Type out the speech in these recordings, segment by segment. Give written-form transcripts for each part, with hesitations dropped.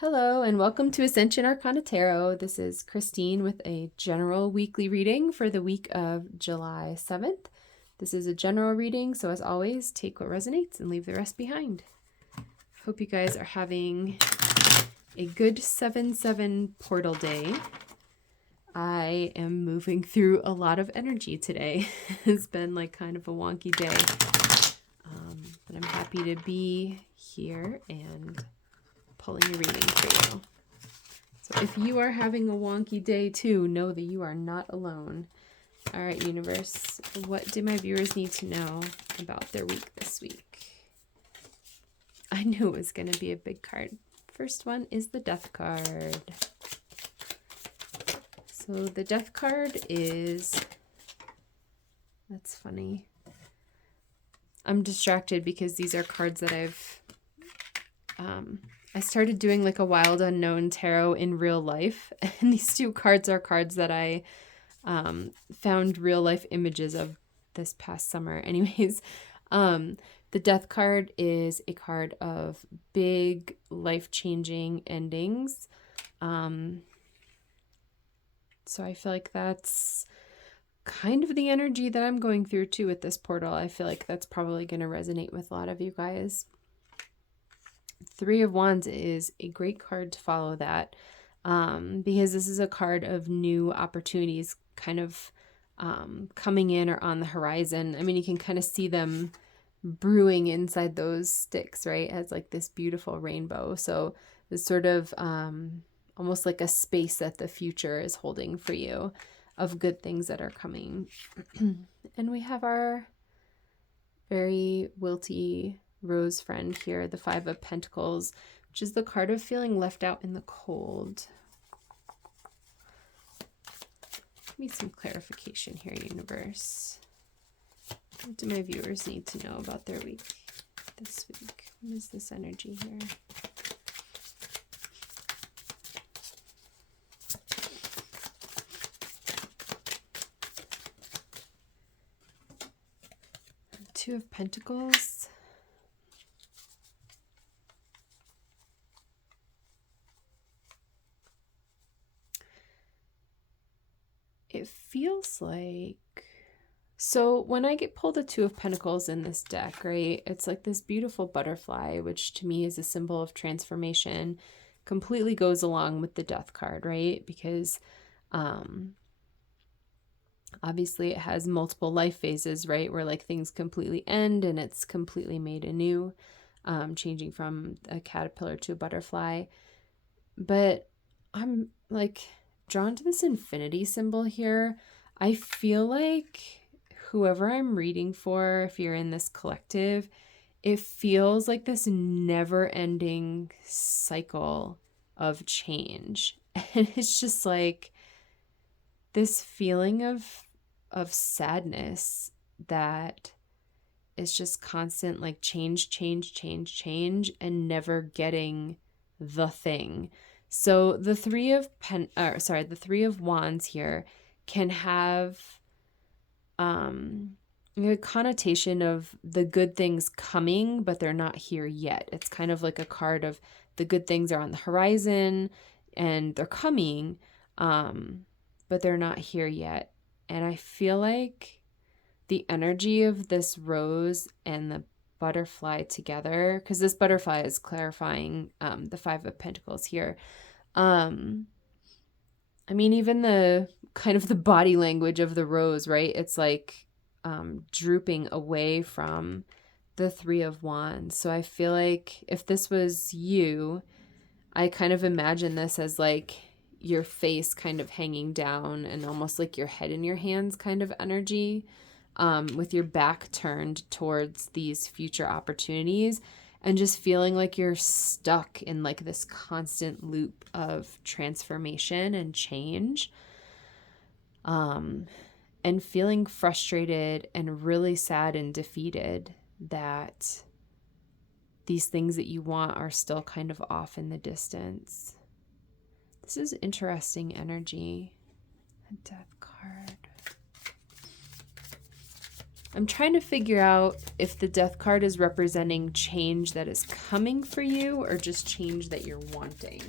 Hello and welcome to Ascension Arcana Tarot. This is Christine with a general weekly reading for the week of July 7th. This is a general reading, so as always, take what resonates and leave the rest behind. Hope you guys are having a good 7/7 portal day. I am moving through a lot of energy today. It's been like kind of a wonky day, but I'm happy to be here and pulling a reading for you. So if you are having a wonky day too, know that you are not alone. All right, universe, what do my viewers need to know about their week this week? I knew it was going to be a big card. First one is the Death card. So the Death card is, that's funny. I'm distracted because these are cards that I started doing like a Wild Unknown tarot in real life. And these two cards are cards that I found real life images of this past summer. Anyways, the Death card is a card of big life-changing endings. So I feel like that's kind of the energy that I'm going through too with this portal. I feel like that's probably going to resonate with a lot of you guys. Three of Wands is a great card to follow that because this is a card of new opportunities kind of coming in or on the horizon. I mean, you can kind of see them brewing inside those sticks, right? As like this beautiful rainbow. So this sort of almost like a space that the future is holding for you of good things that are coming. And we have our very wilty rose friend here, the Five of Pentacles, which is the card of feeling left out in the cold. Give me some clarification here, universe. What do my viewers need to know about their week this week? What is this energy here? Two of Pentacles. It feels like, so when I get pulled the Two of Pentacles in this deck, right, it's like this beautiful butterfly, which to me is a symbol of transformation, completely goes along with the Death card, right? Because obviously it has multiple life phases, right, where like things completely end and it's completely made anew, changing from a caterpillar to a butterfly. But I'm like drawn to this infinity symbol here. I feel like whoever I'm reading for, if you're in this collective, it feels like this never-ending cycle of change. And it's just like this feeling of sadness that is just constant, like change, and never getting the thing. So the Three of Wands here can have a connotation of the good things coming, but they're not here yet. It's kind of like a card of the good things are on the horizon and they're coming, but they're not here yet. And I feel like the energy of this rose and the butterfly together, because this butterfly is clarifying the Five of Pentacles here. I mean, even the kind of the body language of the rose, right? It's like drooping away from the Three of Wands. So I feel like if this was you, I kind of imagine this as like your face kind of hanging down and almost like your head in your hands kind of energy, with your back turned towards these future opportunities and just feeling like you're stuck in like this constant loop of transformation and change, and feeling frustrated and really sad and defeated that these things that you want are still kind of off in the distance. This is interesting energy. A Death card. I'm trying to figure out if the Death card is representing change that is coming for you or just change that you're wanting.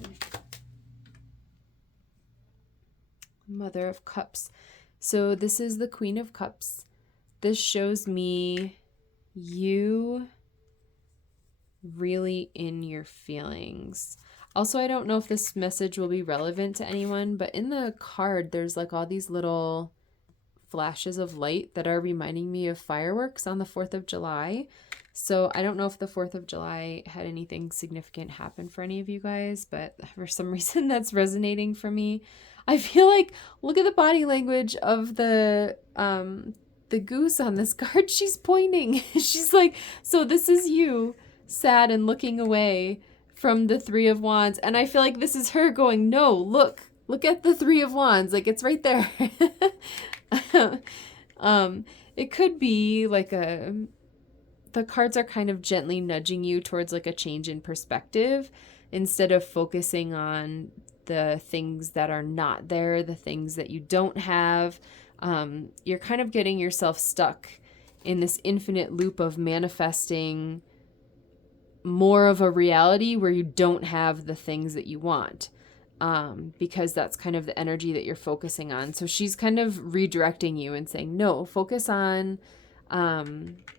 Mother of Cups. So this is the Queen of Cups. This shows me you really in your feelings. Also, I don't know if this message will be relevant to anyone, but in the card, there's like all these little flashes of light that are reminding me of fireworks on the 4th of July. So I don't know if the 4th of July had anything significant happen for any of you guys, but for some reason that's resonating for me. I feel like, look at the body language of the goose on this card. She's pointing. She's like, so this is you, sad and looking away from the 3 of Wands. And I feel like this is her going, no, look at the 3 of Wands. Like, it's right there. It could be like the cards are kind of gently nudging you towards like a change in perspective instead of focusing on the things that are not there, the things that you don't have. You're kind of getting yourself stuck in this infinite loop of manifesting more of a reality where you don't have the things that you want, because that's kind of the energy that you're focusing on. So she's kind of redirecting you and saying, no, focus on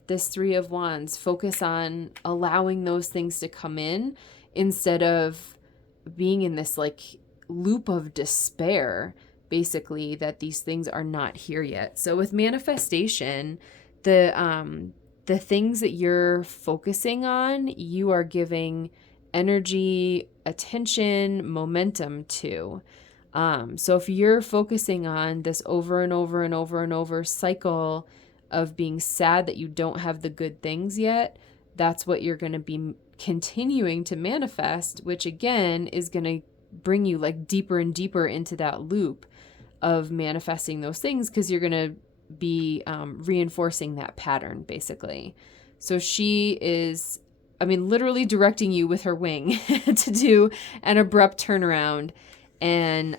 this 3 of Wands. Focus on allowing those things to come in instead of being in this like loop of despair, basically, that these things are not here yet. So with manifestation, the things that you're focusing on, you are giving energy, attention, momentum to. So if you're focusing on this over and over and over and over cycle of being sad that you don't have the good things yet, that's what you're going to be continuing to manifest, which again is going to bring you like deeper and deeper into that loop of manifesting those things, because you're going to be reinforcing that pattern, basically. So she is, I mean, literally directing you with her wing to do an abrupt turnaround and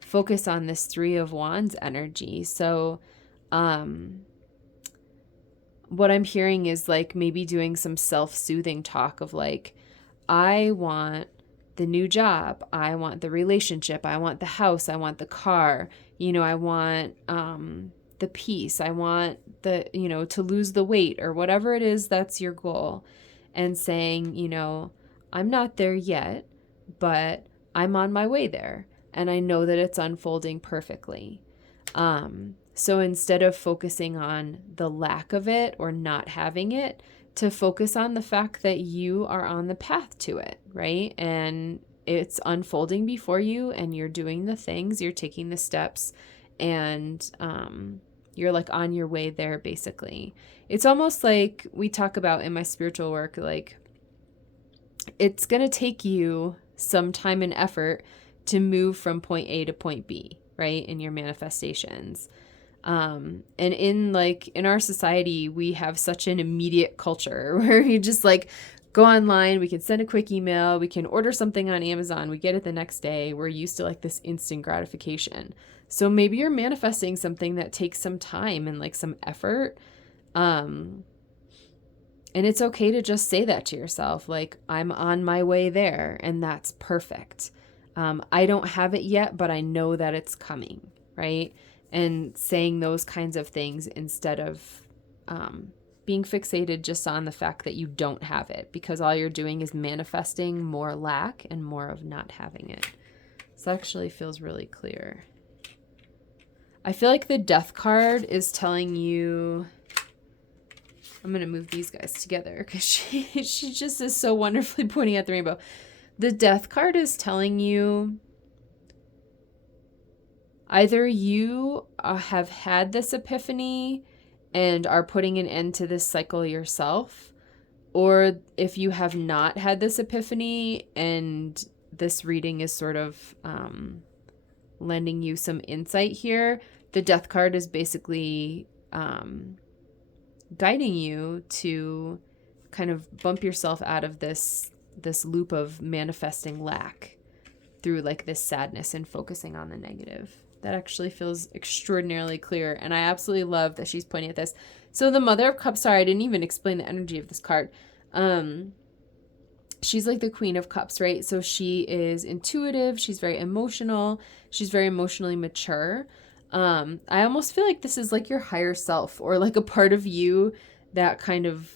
focus on this 3 of Wands energy. So what I'm hearing is like maybe doing some self-soothing talk of like, I want the new job, I want the relationship, I want the house, I want the car, I want the peace, I want the, to lose the weight or whatever it is that's your goal. And saying, I'm not there yet, but I'm on my way there. And I know that it's unfolding perfectly. So instead of focusing on the lack of it or not having it, to focus on the fact that you are on the path to it, right? And it's unfolding before you and you're doing the things, you're taking the steps, and you're like on your way there, basically. It's almost like we talk about in my spiritual work, like it's going to take you some time and effort to move from point A to point B, right? In your manifestations. And in our society, we have such an immediate culture where you just like go online, we can send a quick email, we can order something on Amazon, we get it the next day. We're used to like this instant gratification. So maybe you're manifesting something that takes some time and like some effort. And it's okay to just say that to yourself, like, I'm on my way there, and that's perfect. I don't have it yet, but I know that it's coming, right? And saying those kinds of things instead of being fixated just on the fact that you don't have it, because all you're doing is manifesting more lack and more of not having it. This actually feels really clear. I feel like the Death card is telling you, I'm going to move these guys together because she just is so wonderfully pointing at the rainbow. The Death card is telling you either you have had this epiphany and are putting an end to this cycle yourself, or if you have not had this epiphany and this reading is sort of lending you some insight here, the Death card is basically guiding you to kind of bump yourself out of this loop of manifesting lack through like this sadness and focusing on the negative. That actually feels extraordinarily clear. And I absolutely love that she's pointing at this. So the Mother of Cups, sorry, I didn't even explain the energy of this card. She's like the Queen of Cups, right? So she is intuitive. She's very emotional. She's very emotionally mature. I almost feel like this is like your higher self, or like a part of you that kind of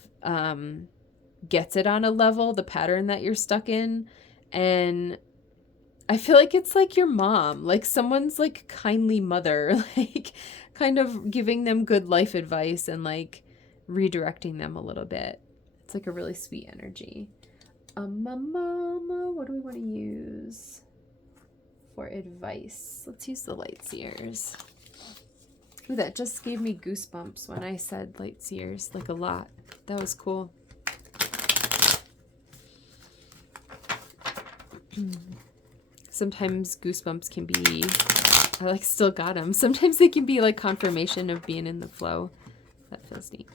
gets it on a level, the pattern that you're stuck in. And I feel like it's like your mom, like someone's like kindly mother, like kind of giving them good life advice and like redirecting them a little bit. It's like a really sweet energy. Mama, what do we want to use for advice? Let's use the light seers. Ooh, that just gave me goosebumps when I said light seers, like a lot. That was cool. Sometimes goosebumps can be, I like still got them. Sometimes they can be like confirmation of being in the flow. That feels neat.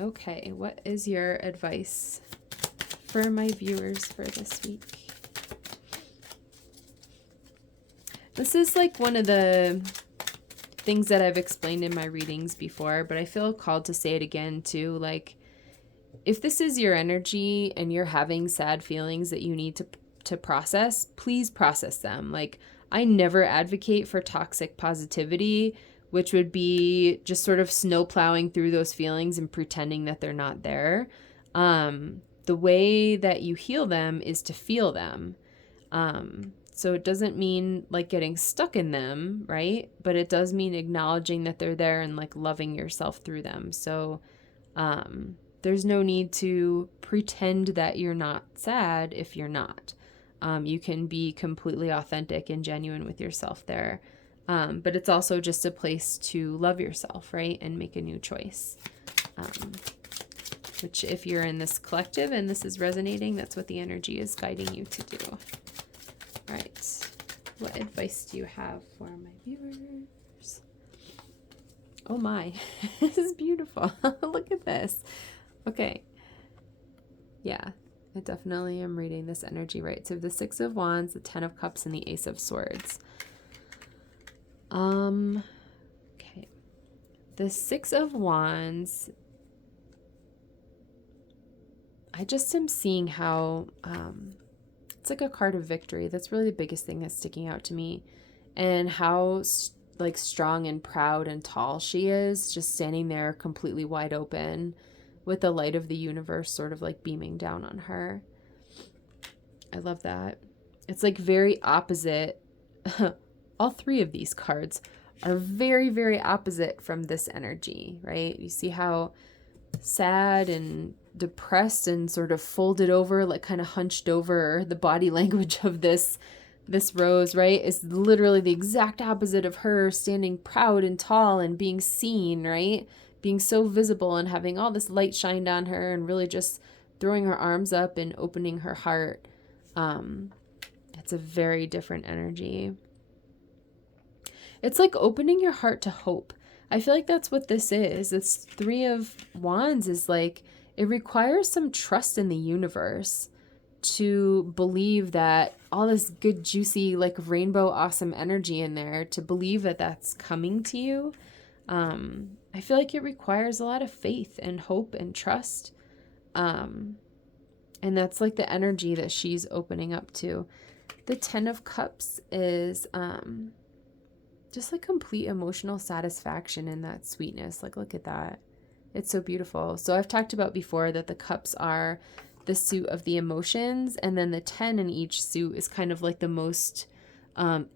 Okay, what is your advice for my viewers for this week? This is like one of the things that I've explained in my readings before, but I feel called to say it again too. Like, if this is your energy and you're having sad feelings that you need to process, please process them. Like, I never advocate for toxic positivity, which would be just sort of snow plowing through those feelings and pretending that they're not there. The way that you heal them is to feel them. So it doesn't mean like getting stuck in them, right? But it does mean acknowledging that they're there and like loving yourself through them. So there's no need to pretend that you're not sad if you're not. You can be completely authentic and genuine with yourself there. But it's also just a place to love yourself, right? And make a new choice. Which if you're in this collective and this is resonating, that's what the energy is guiding you to do. All right. What advice do you have for my viewers? Oh my, this is beautiful. Look at this. Okay. Yeah, I definitely am reading this energy right. So the Six of Wands, the Ten of Cups, and the Ace of Swords. Okay. The Six of Wands, I just am seeing how it's like a card of victory. That's really the biggest thing that's sticking out to me. And how like strong and proud and tall she is, just standing there completely wide open with the light of the universe sort of like beaming down on her. I love that. It's like very opposite. All three of these cards are very, very opposite from this energy, right? You see how sad and depressed and sort of folded over, like kind of hunched over. The body language of this rose, right, is literally the exact opposite of her standing proud and tall and being seen, right? Being so visible and having all this light shined on her and really just throwing her arms up and opening her heart. It's a very different energy. It's like opening your heart to hope. I feel like that's what this is. This Three of Wands is like, it requires some trust in the universe to believe that all this good, juicy, like rainbow awesome energy in there, to believe that that's coming to you. I feel like it requires a lot of faith and hope and trust. And that's like the energy that she's opening up to. The Ten of Cups is just like complete emotional satisfaction in that sweetness. Like, look at that. It's so beautiful. So I've talked about before that the cups are the suit of the emotions, and then the 10 in each suit is kind of like the most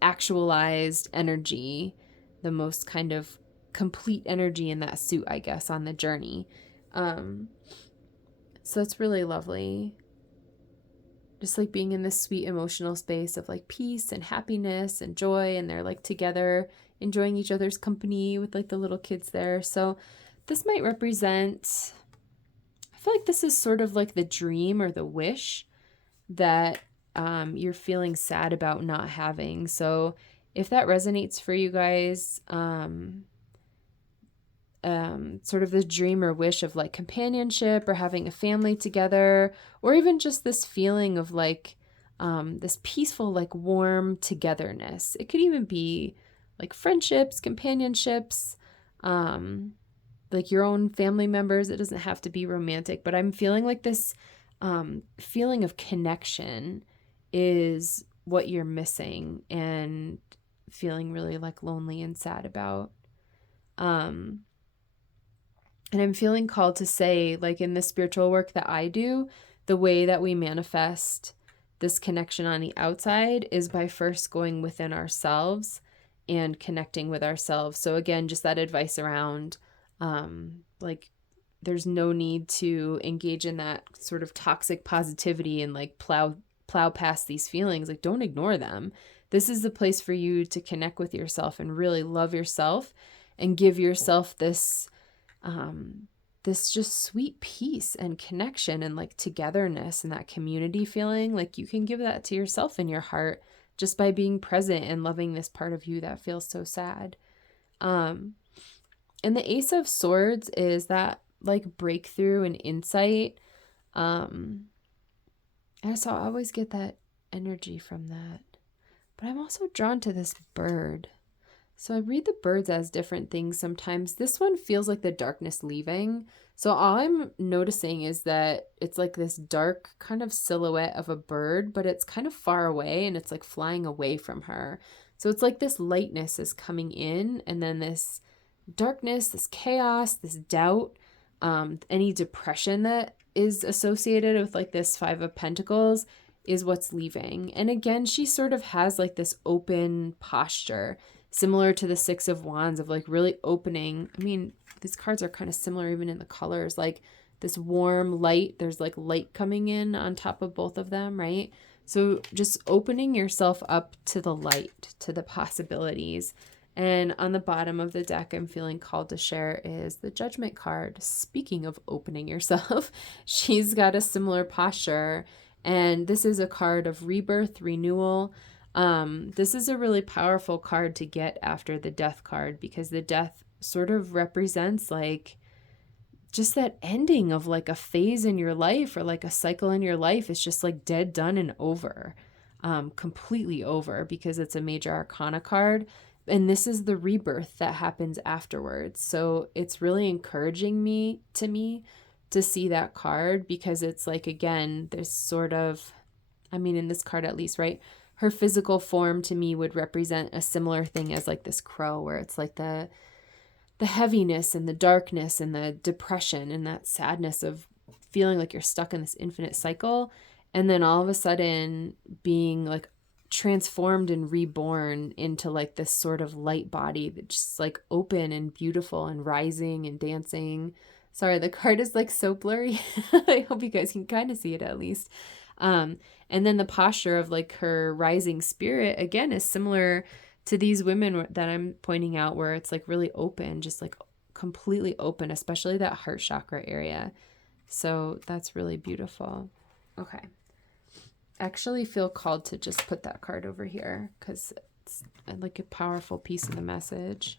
actualized energy, the most kind of complete energy in that suit, I guess, on the journey. So it's really lovely. Just like being in this sweet emotional space of like peace and happiness and joy, and they're like together enjoying each other's company with like the little kids there. So this might represent, I feel like this is sort of like the dream or the wish that you're feeling sad about not having. So if that resonates for you guys, sort of this dream or wish of like companionship or having a family together, or even just this feeling of like this peaceful, like warm togetherness. It could even be like friendships, companionships, like your own family members. It doesn't have to be romantic, but I'm feeling like this feeling of connection is what you're missing and feeling really like lonely and sad about. And I'm feeling called to say, like in the spiritual work that I do, the way that we manifest this connection on the outside is by first going within ourselves and connecting with ourselves. So again, just that advice around like there's no need to engage in that sort of toxic positivity and like plow past these feelings. Like don't ignore them. This is the place for you to connect with yourself and really love yourself and give yourself this this just sweet peace and connection and like togetherness and that community feeling. Like you can give that to yourself in your heart just by being present and loving this part of you that feels so sad. And the Ace of Swords is that like breakthrough and insight. And so I always get that energy from that. But I'm also drawn to this bird. So I read the birds as different things sometimes. This one feels like the darkness leaving. So all I'm noticing is that it's like this dark kind of silhouette of a bird, but it's kind of far away and it's like flying away from her. So it's like this lightness is coming in and then this darkness, this chaos, this doubt, any depression that is associated with like this Five of Pentacles is what's leaving. And again, she sort of has like this open posture, similar to the Six of Wands of like really opening. I mean, these cards are kind of similar even in the colors, like this warm light. There's like light coming in on top of both of them, right? So just opening yourself up to the light, to the possibilities. And on the bottom of the deck, I'm feeling called to share is the Judgment card. Speaking of opening yourself, she's got a similar posture. And this is a card of rebirth, renewal. This is a really powerful card to get after the Death card because the Death sort of represents like just that ending of like a phase in your life or like a cycle in your life. It's just like dead, done, and over, completely over because it's a major arcana card. And this is the rebirth that happens afterwards. So it's really encouraging me to see that card because it's like, again, there's sort of, I mean, in this card at least, right? Her physical form to me would represent a similar thing as like this crow where it's like the heaviness and the darkness and the depression and that sadness of feeling like you're stuck in this infinite cycle. And then all of a sudden being like transformed and reborn into like this sort of light body that's just like open and beautiful and rising and dancing. Sorry, the card is like so blurry. I hope you guys can kind of see it at least. And then the posture of like her rising spirit, again, is similar to these women that I'm pointing out where it's like really open, just like completely open, especially that heart chakra area. So that's really beautiful. Okay. I actually feel called to just put that card over here because it's like a powerful piece of the message.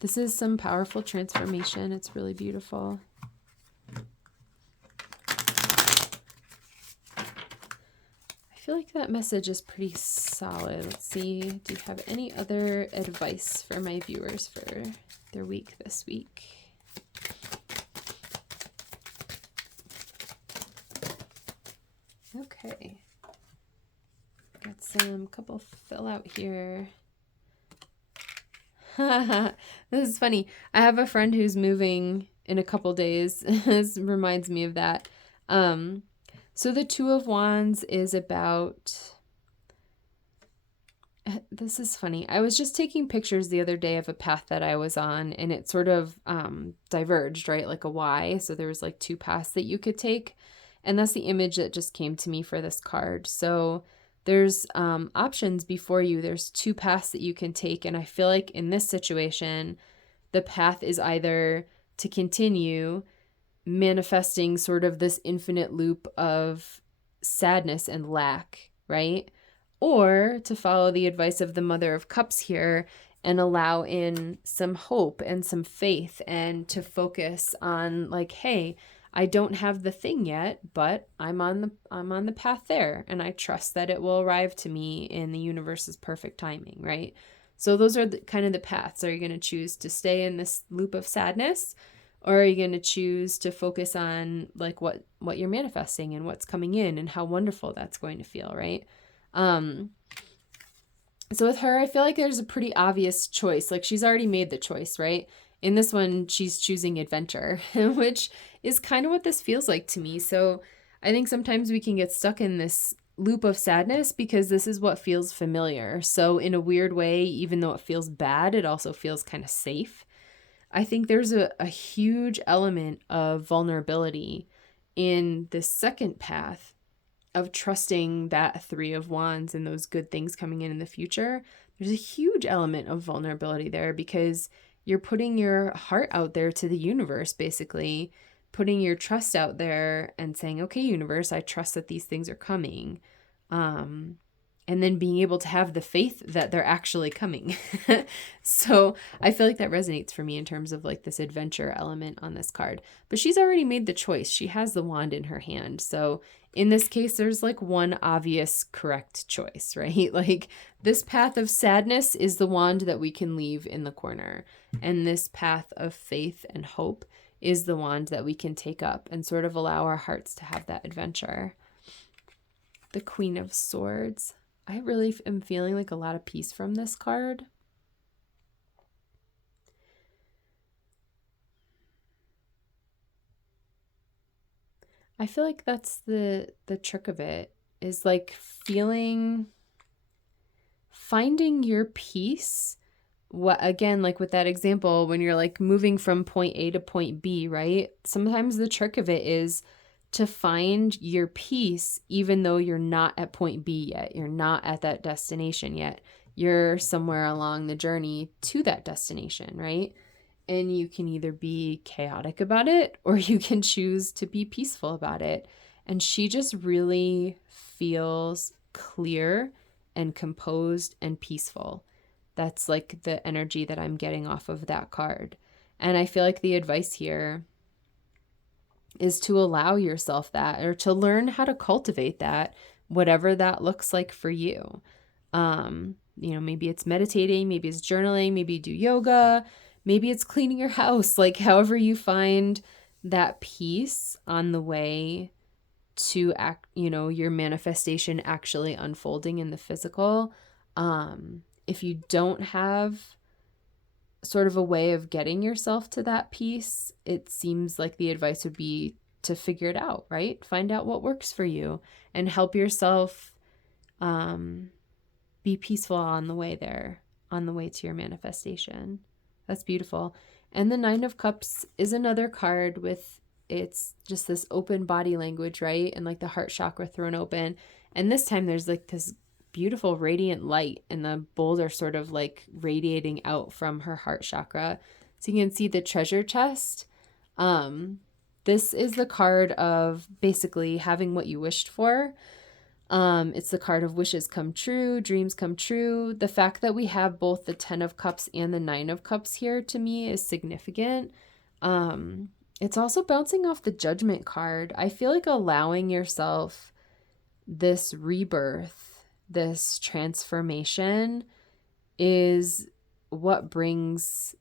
This is some powerful transformation. It's really beautiful. I feel like that message is pretty solid. Let's see. Do you have any other advice for my viewers for their week this week? Okay. Got some couple fill out here. This is funny. I have a friend who's moving in a couple days. This reminds me of that. So the Two of Wands is about, this is funny. I was just taking pictures the other day of a path that I was on and it sort of diverged, right? Like a Y. So there was like two paths that you could take. And that's the image that just came to me for this card. So there's options before you. There's two paths that you can take. And I feel like in this situation, the path is either to continue manifesting sort of this infinite loop of sadness and lack, right? Or to follow the advice of the Mother of Cups here and allow in some hope and some faith and to focus on like, hey, I don't have the thing yet, but I'm on the path there, and I trust that it will arrive to me in the universe's perfect timing, right? So those are kind of the paths. Are you going to choose to stay in this loop of sadness, or are you going to choose to focus on like what you're manifesting and what's coming in and how wonderful that's going to feel, right? So with her, I feel like there's a pretty obvious choice. Like she's already made the choice, right? In this one, she's choosing adventure, which is kind of what this feels like to me. So I think sometimes we can get stuck in this loop of sadness because this is what feels familiar. So in a weird way, even though it feels bad, it also feels kind of safe. I think there's a huge element of vulnerability in this second path of trusting that Three of Wands and those good things coming in the future. There's a huge element of vulnerability there because you're putting your heart out there to the universe, basically putting your trust out there and saying, okay, universe, I trust that these things are coming. And then being able to have the faith that they're actually coming. So I feel like that resonates for me in terms of like this adventure element on this card. But she's already made the choice. She has the wand in her hand. So in this case, there's like one obvious correct choice, right? Like this path of sadness is the wand that we can leave in the corner. And this path of faith and hope is the wand that we can take up and sort of allow our hearts to have that adventure. The Queen of Swords. I really am feeling like a lot of peace from this card. I feel like that's the trick of it, is like finding your peace. What, again, like with that example, when you're like moving from point A to point B, right? Sometimes the trick of it is to find your peace, even though you're not at point B yet. You're not at that destination yet. You're somewhere along the journey to that destination, right? And you can either be chaotic about it or you can choose to be peaceful about it. And she just really feels clear and composed and peaceful. That's like the energy that I'm getting off of that card. And I feel like the advice here is to allow yourself that, or to learn how to cultivate that, whatever that looks like for you. Maybe it's meditating, maybe it's journaling, maybe you do yoga, maybe it's cleaning your house, like however you find that peace on the way to your manifestation actually unfolding in the physical. If you don't have sort of a way of getting yourself to that peace, it seems like the advice would be to figure it out, right? Find out what works for you and help yourself be peaceful on the way there, on the way to your manifestation. That's beautiful. And the Nine of Cups is another card with, it's just this open body language, right? And like the heart chakra thrown open. And this time there's like this beautiful radiant light, and the bowls are sort of like radiating out from her heart chakra. So you can see the treasure chest. This is the card of basically having what you wished for. It's the card of wishes come true, dreams come true. The fact that we have both the 10 of Cups and the 9 of Cups here to me is significant. It's also bouncing off the Judgment card. I feel like allowing yourself this rebirth, this transformation, is what brings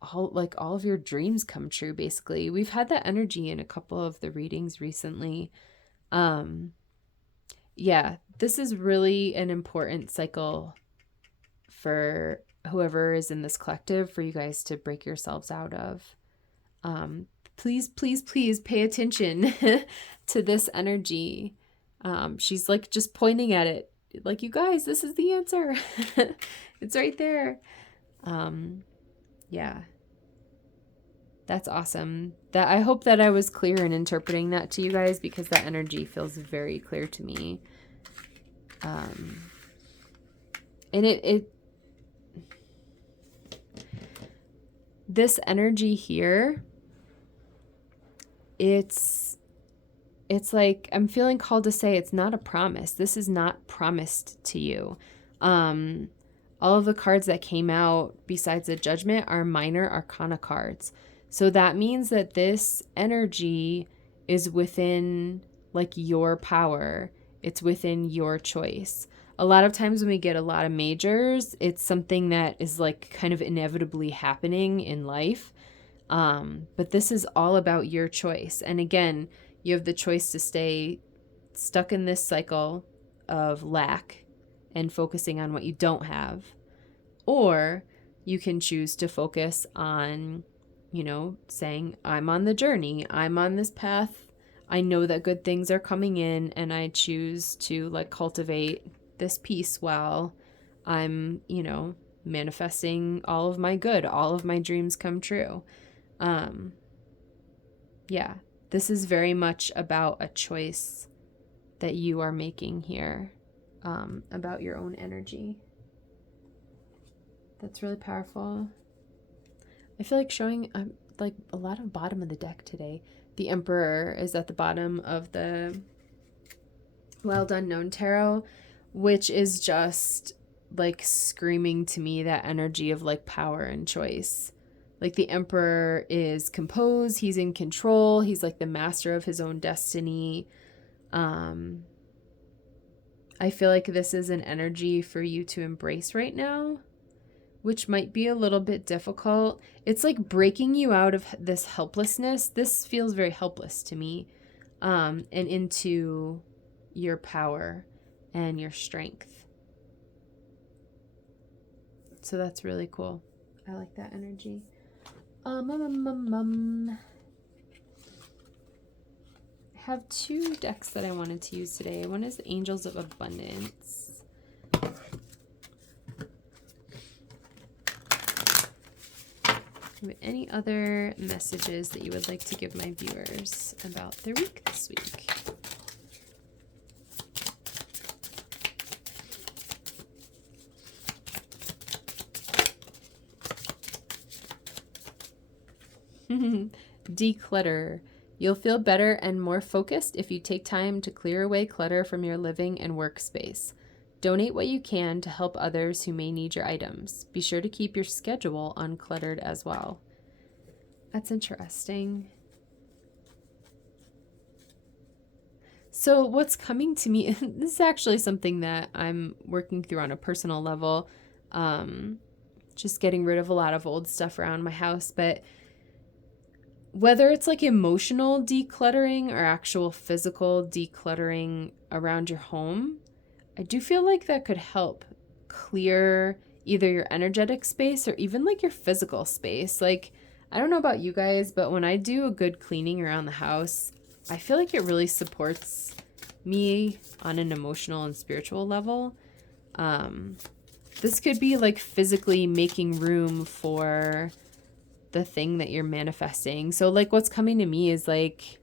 all of your dreams come true, basically. We've had that energy in a couple of the readings recently. This is really an important cycle for whoever is in this collective, for you guys to break yourselves out of. Please, please, please pay attention to this energy. She's like just pointing at it, like, you guys, this is the answer. It's right there. That's awesome. That, I hope that I was clear in interpreting that to you guys, because that energy feels very clear to me. And it this energy here, it's like I'm feeling called to say it's not a promise. This is not promised to you. All of the cards that came out besides the Judgment are minor Arcana cards. So that means that this energy is within like your power. It's within your choice. A lot of times when we get a lot of majors, it's something that is like kind of inevitably happening in life. But this is all about your choice. And again, you have the choice to stay stuck in this cycle of lack and focusing on what you don't have. Or you can choose to focus on, saying, I'm on the journey. I'm on this path. I know that good things are coming in, and I choose to like cultivate this peace while I'm, manifesting all of my good, all of my dreams come true. Yeah, this is very much about a choice that you are making here, about your own energy. That's really powerful. I feel like showing like a lot of bottom of the deck today. The Emperor is at the bottom of the Wild Unknown Tarot, which is just like screaming to me that energy of like power and choice. Like the Emperor is composed, he's in control, he's like the master of his own destiny. I feel like this is an energy for you to embrace right now, which might be a little bit difficult. It's like breaking you out of this helplessness. This feels very helpless to me, and into your power and your strength. So that's really cool. I like that energy. I have two decks that I wanted to use today. One is the Angels of Abundance. Do you have any other messages that you would like to give my viewers about their week this week? Declutter. You'll feel better and more focused if you take time to clear away clutter from your living and workspace. Donate what you can to help others who may need your items. Be sure to keep your schedule uncluttered as well. That's interesting. So what's coming to me, this is actually something that I'm working through on a personal level, just getting rid of a lot of old stuff around my house, but whether it's like emotional decluttering or actual physical decluttering around your home, I do feel like that could help clear either your energetic space or even like your physical space. Like, I don't know about you guys, but when I do a good cleaning around the house, I feel like it really supports me on an emotional and spiritual level. This could be like physically making room for the thing that you're manifesting. So like what's coming to me is like,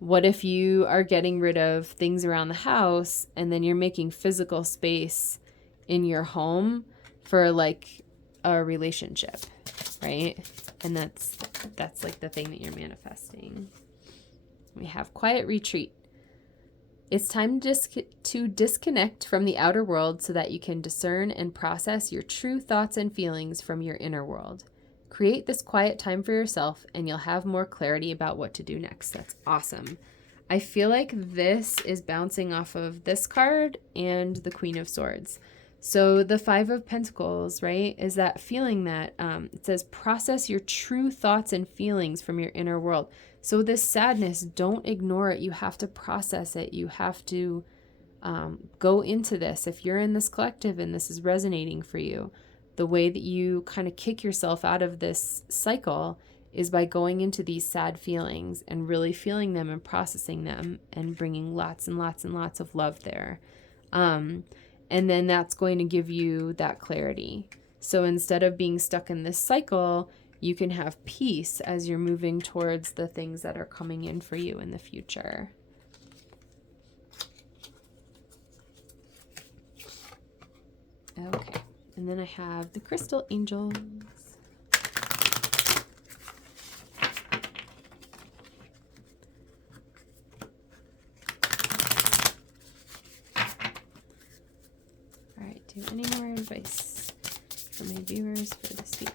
what if you are getting rid of things around the house and then you're making physical space in your home for like a relationship, right? And that's like the thing that you're manifesting. We have quiet retreat. It's time to disconnect from the outer world so that you can discern and process your true thoughts and feelings from your inner world. Create this quiet time for yourself and you'll have more clarity about what to do next. That's awesome. I feel like this is bouncing off of this card and the Queen of Swords. So the Five of Pentacles, right, is that feeling that it says process your true thoughts and feelings from your inner world. So this sadness, don't ignore it. You have to process it. You have to go into this. If you're in this collective and this is resonating for you, the way that you kind of kick yourself out of this cycle is by going into these sad feelings and really feeling them and processing them and bringing lots and lots and lots of love there. And then that's going to give you that clarity. So instead of being stuck in this cycle, you can have peace as you're moving towards the things that are coming in for you in the future. Okay. And then I have the Crystal Angels. All right, do you have any more advice for my viewers for this week?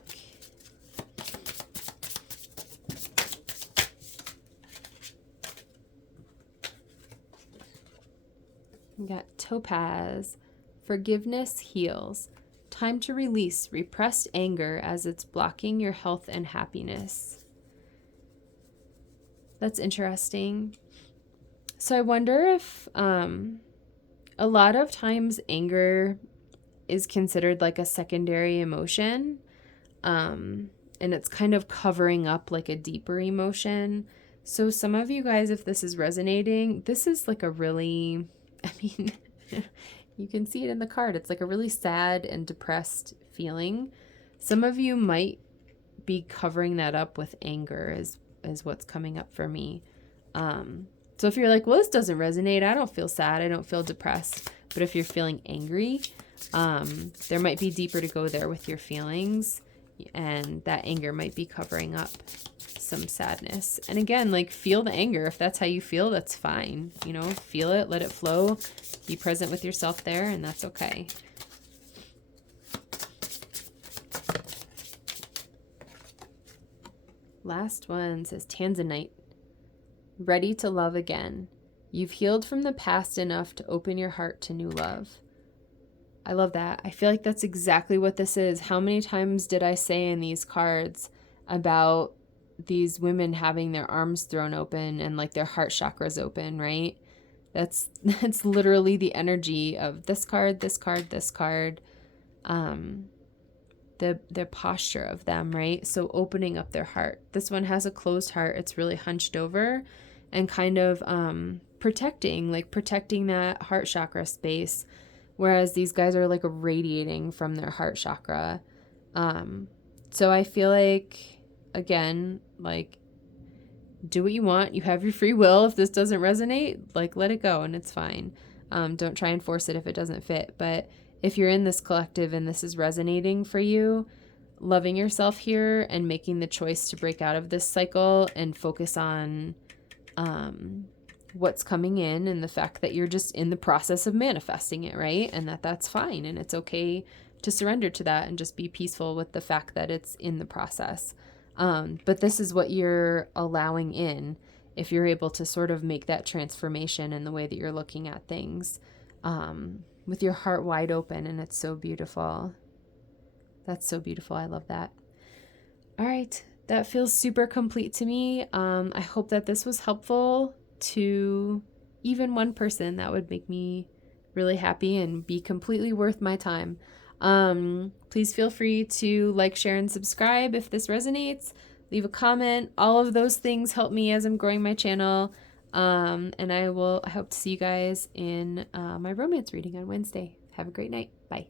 We got Topaz. Forgiveness heals. Time to release repressed anger as it's blocking your health and happiness. That's interesting. So I wonder if a lot of times anger is considered like a secondary emotion. And it's kind of covering up like a deeper emotion. So some of you guys, if this is resonating, this is like a really, I mean, you can see it in the card. It's like a really sad and depressed feeling. Some of you might be covering that up with anger is what's coming up for me. So if you're like, well, this doesn't resonate, I don't feel sad, I don't feel depressed. But if you're feeling angry, there might be deeper to go there with your feelings, and that anger might be covering up some sadness. And again, like, feel the anger. If that's how you feel, that's fine. You know, feel it, let it flow, be present with yourself there, and that's okay. Last one says Tanzanite. Ready to love again. You've healed from the past enough to open your heart to new love. I love that. I feel like that's exactly what this is. How many times did I say in these cards about these women having their arms thrown open and like their heart chakras open, right? That's literally the energy of this card, this card, this card. The posture of them, right? So opening up their heart. This one has a closed heart. It's really hunched over and kind of protecting that heart chakra space, whereas these guys are like radiating from their heart chakra. So I feel like, again, like, do what you want. You have your free will. If this doesn't resonate, like, let it go and it's fine. Don't try and force it if it doesn't fit. But if you're in this collective and this is resonating for you, loving yourself here and making the choice to break out of this cycle and focus on what's coming in and the fact that you're just in the process of manifesting it, right? And that's fine. And it's okay to surrender to that and just be peaceful with the fact that it's in the process. But this is what you're allowing in if you're able to sort of make that transformation in the way that you're looking at things. With your heart wide open, and it's so beautiful. That's so beautiful. I love that. All right. That feels super complete to me. I hope that this was helpful to even one person. That would make me really happy and be completely worth my time. Please feel free to like, share, and subscribe if this resonates. Leave a comment. All of those things help me as I'm growing my channel. And I hope to see you guys in my romance reading on Wednesday. Have a great night. Bye.